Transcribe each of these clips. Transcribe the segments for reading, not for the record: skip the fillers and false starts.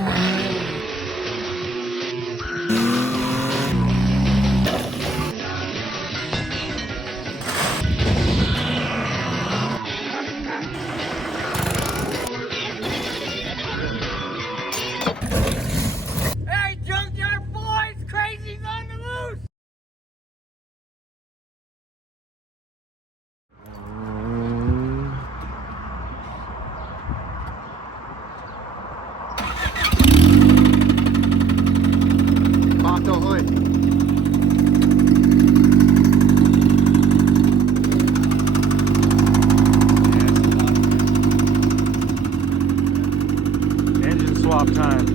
Hey, junkyard boys, crazy's on the loose! Pop the hood. Engine swap time.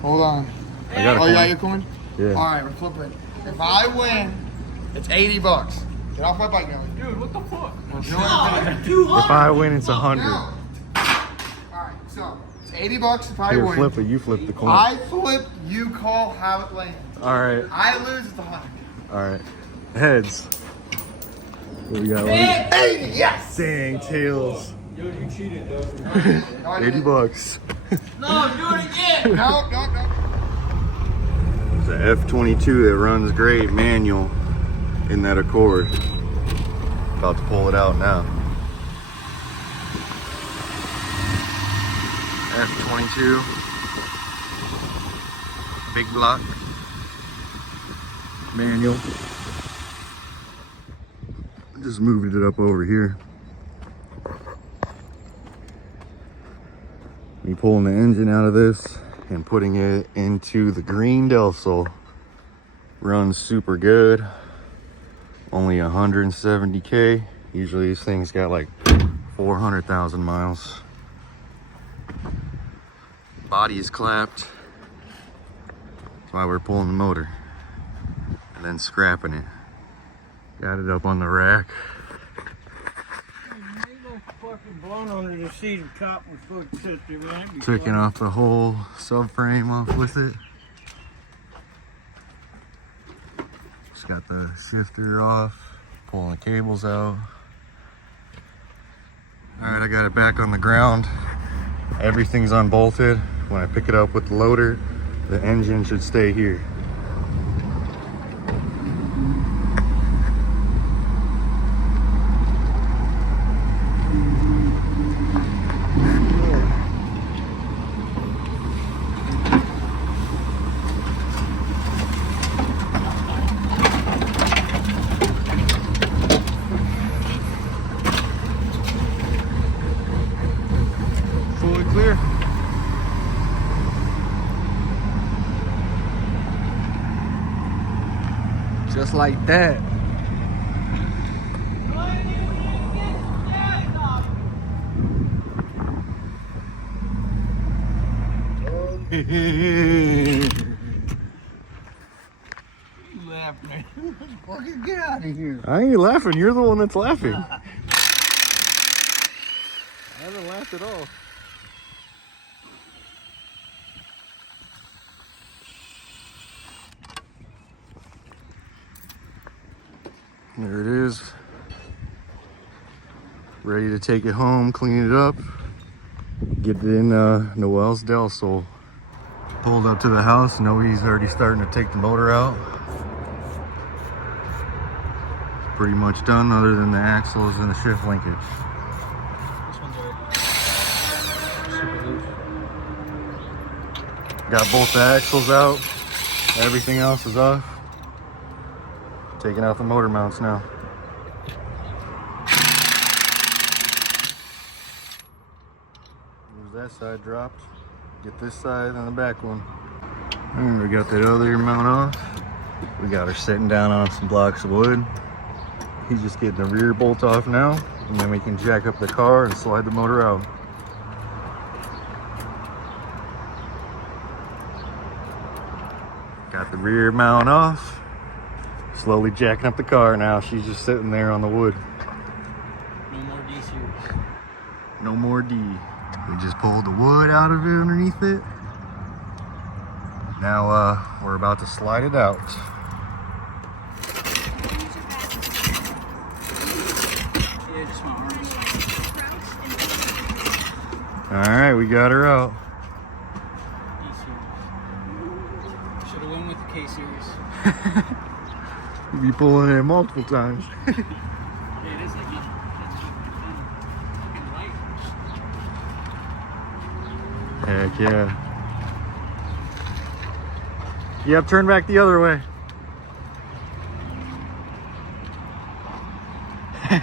Hold on. I got a Oh, you got coin. your coin? Yeah. All right, we're flipping. If I win, it's 80 bucks. Get off my bike, Nelly. Dude, what the fuck? You know what I'm If I win, it's 100. All right, so it's 80 bucks if I Here, win. flip it. You flip the coin. I flip, you call how it lands. All right. I lose, it's 100. All right. Heads. What we got? 80, yes! Dang, tails. Dude, you cheated, though. 80 bucks. No, do it again! No. It's a f22 that runs great manual in that Accord. About to pull it out now. F22. Big block. Manual. Just moved it up over here. Me pulling the engine out of this and putting it into the green delsol. Runs super good. Only 170K. Usually these things got like 400,000 miles. Body is clapped. That's why we're pulling the motor. And then scrapping it. Got it up on the rack. Fucking blown under the seat and cop was fucking sit there, man. Taking off the whole subframe off with it. Just got the shifter off, pulling the cables out. Alright, I got it back on the ground. Everything's unbolted. When I pick it up with the loader, the engine should stay here. Fully clear. Just like that. Laugh, man. Fucking get out of here. I ain't laughing, you're the one that's laughing. I haven't laughed at all. There it is. Ready to take it home, clean it up, get it in Noel's delsol. Pulled up to the house, Noe's already starting to take the motor out. Pretty much done other than the axles and the shift linkage. This one's already super loose. Got both the axles out, everything else is off. Taking out the motor mounts now. There's that side dropped. Get this side and the back one. And we got that other mount off. We got her sitting down on some blocks of wood. He's just getting the rear bolt off now, and then we can jack up the car and slide the motor out. Got the rear mount off. Slowly jacking up the car now. She's just sitting there on the wood. No more D series. No more D. We just pulled the wood out of it underneath it. Now we're about to slide it out. All right, we got her out. Should have went with the K series. You be pulling it multiple times. Yeah, it is like fucking light. Heck yeah. Yep, turn back the other way.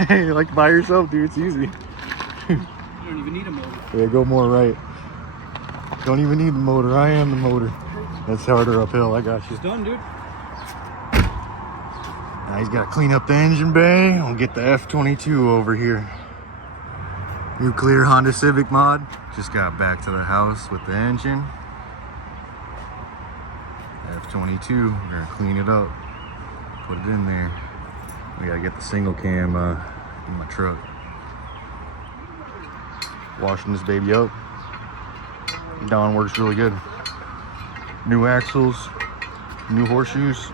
Hey, like by yourself, dude. It's easy. You don't even need a motor. Yeah, go more right. Don't even need the motor. I am the motor. That's harder uphill. I got you. It's done, dude. Now he's got to clean up the engine bay. I'll get the f22 over here. Nuclear Honda Civic mod. Just got back to the house with the engine. f22. We're gonna clean it up. Put it in there. We gotta get the single cam in my truck. Washing this baby up. Dawn works really good. New axles, new horseshoes,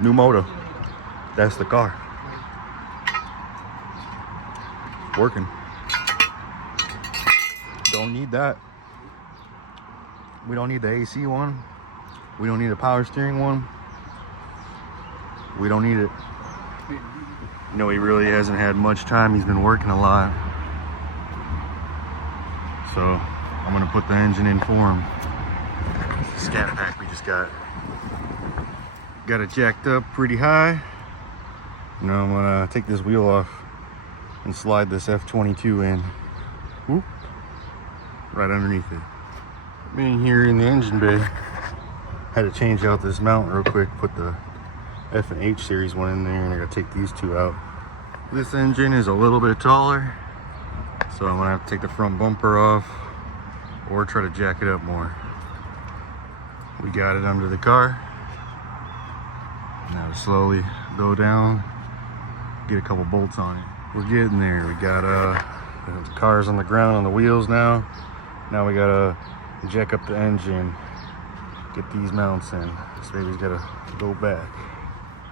new motor. That's the car. It's working. Don't need that. We don't need the AC one. We don't need a power steering one. We don't need it. You know, he really hasn't had much time. He's been working a lot. So I'm gonna put the engine in for him. Scat pack we just got it jacked up pretty high. Now I'm gonna take this wheel off and slide this f22 in. Whoop, right underneath it. Being here in the engine bay, had to change out this mount real quick. Put the F and H series one in there, and I gotta take these two out. This engine is a little bit taller, so I'm gonna have to take the front bumper off or try to jack it up more. We got it under the car. Now to slowly go down, get a couple bolts on it. We're getting there. We got the car's on the ground on the wheels now. Now we gotta jack up the engine, get these mounts in. This baby's gotta go back.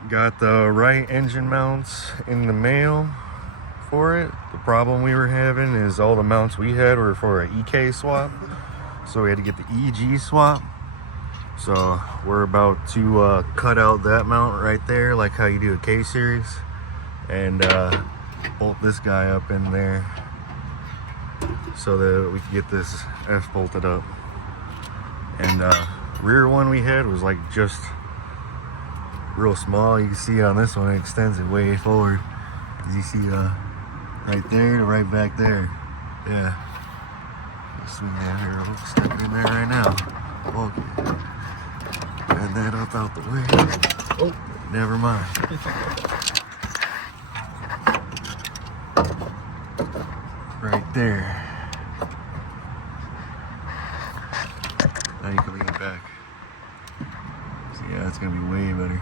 Got the right engine mounts in the mail for it. The problem we were having is all the mounts we had were for an EK swap, so we had to get the EG swap. So we're about to cut out that mount right there, like how you do a K series, and bolt this guy up in there so that we can get this F bolted up. And rear one we had was like just real small. You can see on this one it extends it way forward. As you see right there to right back there. Yeah. Let's swing that here. We'll step in there right now. Okay. And that up out the way. Oh, never mind. Right there. Now you can lean it back. So yeah, that's gonna be way better.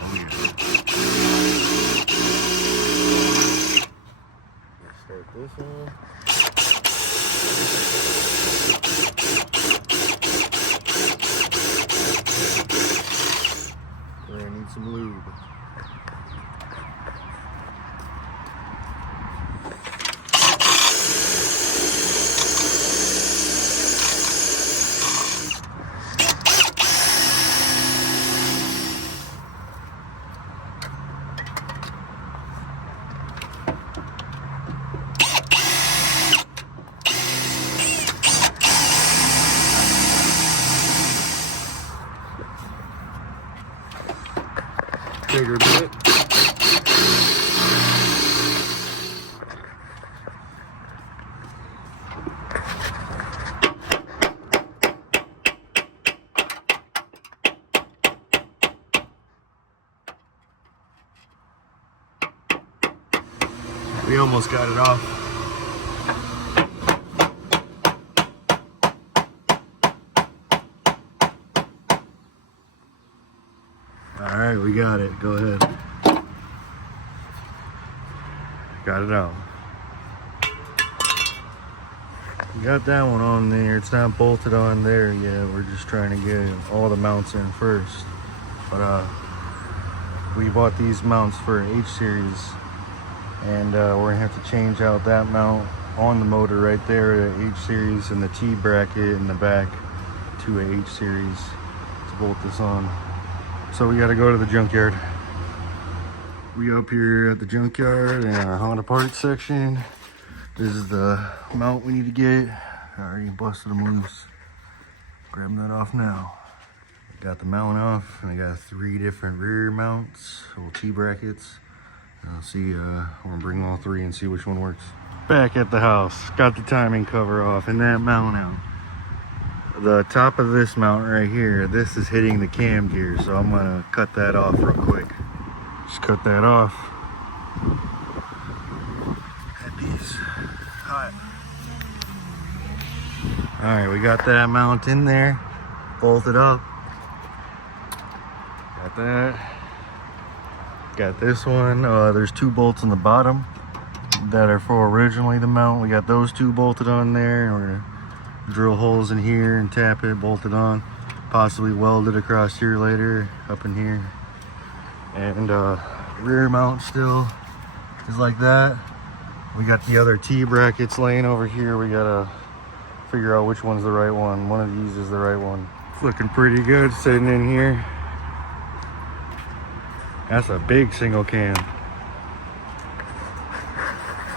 Oh yeah. Let's start this one. We're gonna need some lube. Bigger bit. We almost got it off. All right, we got it. Go ahead. Got it out. We got that one on there. It's not bolted on there yet. We're just trying to get all the mounts in first. But we bought these mounts for H series, and we're gonna have to change out that mount on the motor right there to H series, and the T bracket in the back to a H series to bolt this on. So we got to go to the junkyard. We up here at the junkyard in our Honda parts section. This is the mount we need to get. I already busted them loose. Grabbing that off now. Got the mount off, and I got 3 different rear mounts, little T brackets. I'll see, we're gonna bring all 3 and see which one works. Back at the house, got the timing cover off and that mount out. The top of this mount right here, this is hitting the cam gear, so I'm gonna cut that off real quick. Just cut that off. That piece hot. Alright, we got that mount in there, bolted up. Got that. Got this one. There's 2 bolts on the bottom that are for originally the mount. We got those 2 bolted on there, and we're gonna drill holes in here and tap it, bolt it on, possibly weld it across here later, up in here. And rear mount still is like that. We got the other T brackets laying over here. We gotta figure out which one's the right one. One of these is the right one. It's looking pretty good sitting in here. That's a big single cam.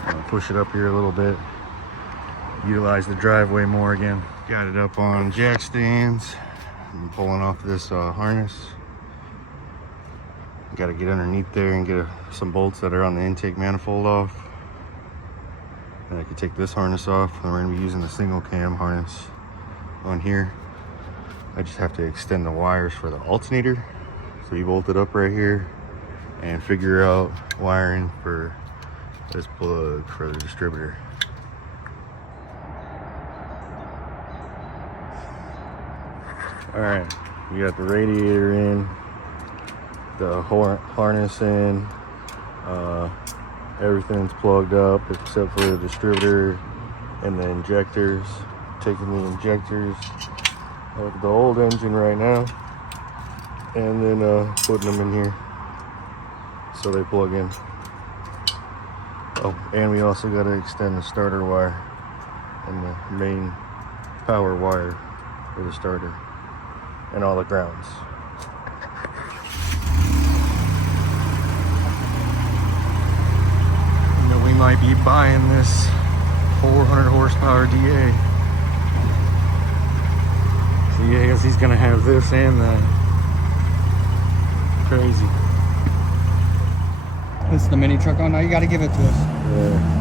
I'll push it up here a little bit. Utilize the driveway more again. Got it up on jack stands. I'm pulling off this harness. Got to get underneath there and get some bolts that are on the intake manifold off. And I can take this harness off, and we're going to be using the single cam harness on here. I just have to extend the wires for the alternator. So we bolt it up right here and figure out wiring for this plug for the distributor. All right, we got the radiator in, the harness in, everything's plugged up except for the distributor and the injectors. Taking the injectors out of the old engine right now, and then putting them in here so they plug in. Oh, and we also got to extend the starter wire and the main power wire for the starter and all the grounds. You know, we might be buying this 400 horsepower DA. So yeah, I guess he's gonna have this and that. Crazy. This is the mini truck. Oh no, you gotta give it to us. Yeah.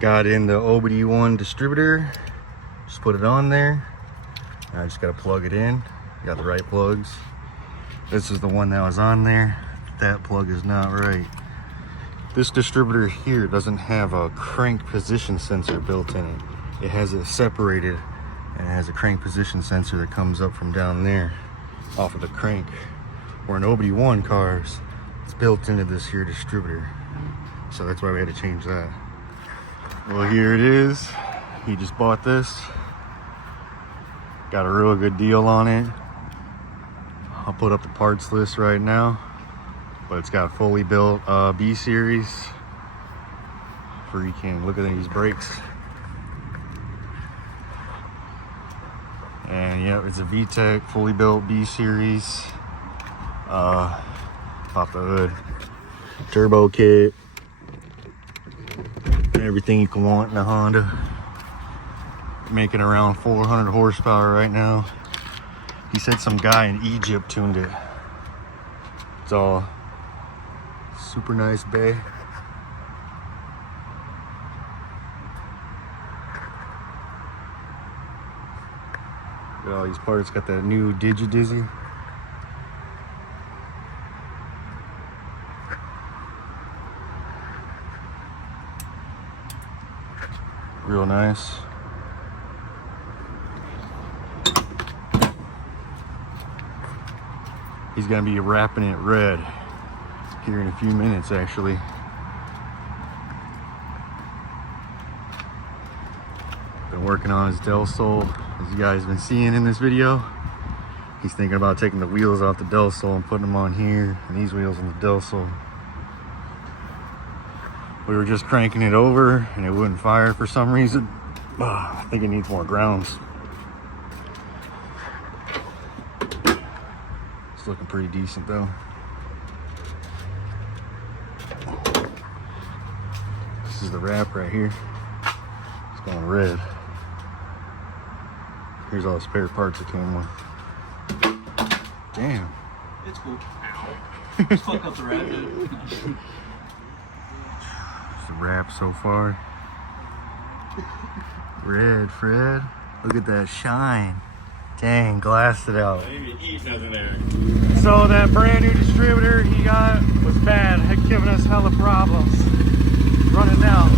Got in the OBD1 distributor, just put it on there. Now I just gotta plug it in. Got the right plugs. This is the one that was on there. That plug is not right. This distributor here doesn't have a crank position sensor built in it. It has it separated, and it has a crank position sensor that comes up from down there off of the crank. Where in OBD1 cars, it's built into this here distributor. So that's why we had to change that. Well, here it is. He just bought this. Got a real good deal on it. I'll put up the parts list right now, but it's got fully built B series. Freaking look at these brakes. And yeah, it's a VTEC fully built B series. Pop the hood, turbo kit. Everything you can want in a Honda. Making around 400 horsepower right now. He said some guy in Egypt tuned it. It's all super nice bay. Look at all these parts. Got that new Digi-Dizzy. Real nice. He's gonna be wrapping it red. here in a few minutes actually. Been working on his delsol, as you guys have been seeing in this video. He's thinking about taking the wheels off the delsol and putting them on here, and these wheels on the delsol. We were just cranking it over and it wouldn't fire for some reason. I think it needs more grounds. It's looking pretty decent though. This is the wrap right here. It's going red. Here's all the spare parts it came with. Damn. It's cool. Ow. Just fuck up the wrap, dude. It's the wrap so far. Red, Fred. Look at that shine. Dang, glassed it out. Maybe eat nothing there. So that brand new distributor he got was bad. Had given us hella problems. Running now.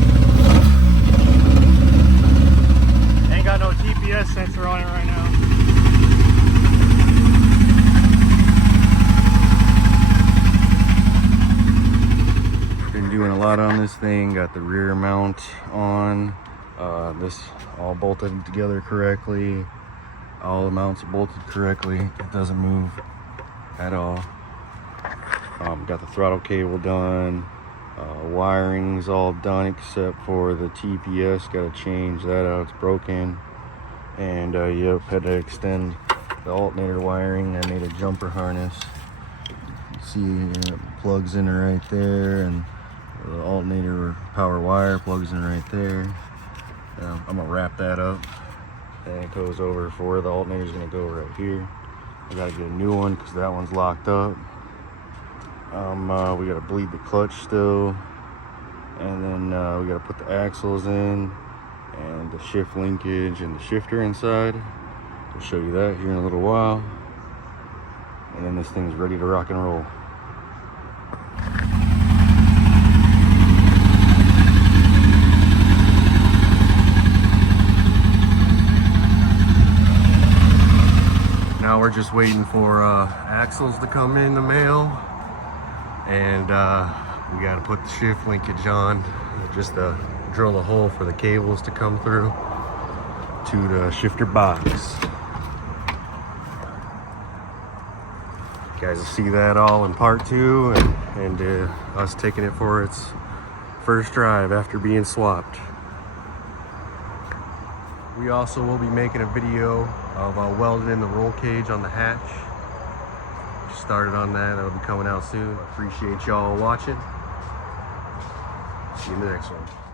Ain't got no GPS sensor on it right now. Been doing a lot on this thing. Got the rear mount on. This all bolted together correctly. All the mounts are bolted correctly. It doesn't move at all. Got the throttle cable done. Wiring's all done except for the TPS. Got to change that out. It's broken. And yep, had to extend the alternator wiring. I made a jumper harness. See, it plugs in right there, and the alternator power wire plugs in right there. I'm gonna wrap that up, and it goes over for where the alternator's gonna go right here. I gotta get a new one because that one's locked up. We gotta bleed the clutch still, and then we gotta put the axles in and the shift linkage and the shifter inside. I'll show you that here in a little while, and then this thing's ready to rock and roll. Now we're just waiting for axles to come in the mail, and we got to put the shift linkage on, just to drill a hole for the cables to come through to the shifter box. You guys will see that all in part 2, and us taking it for its first drive after being swapped. We also will be making a video of welding in the roll cage on the hatch. Just started on that. That'll be coming out soon. Appreciate y'all watching. See you in the next one.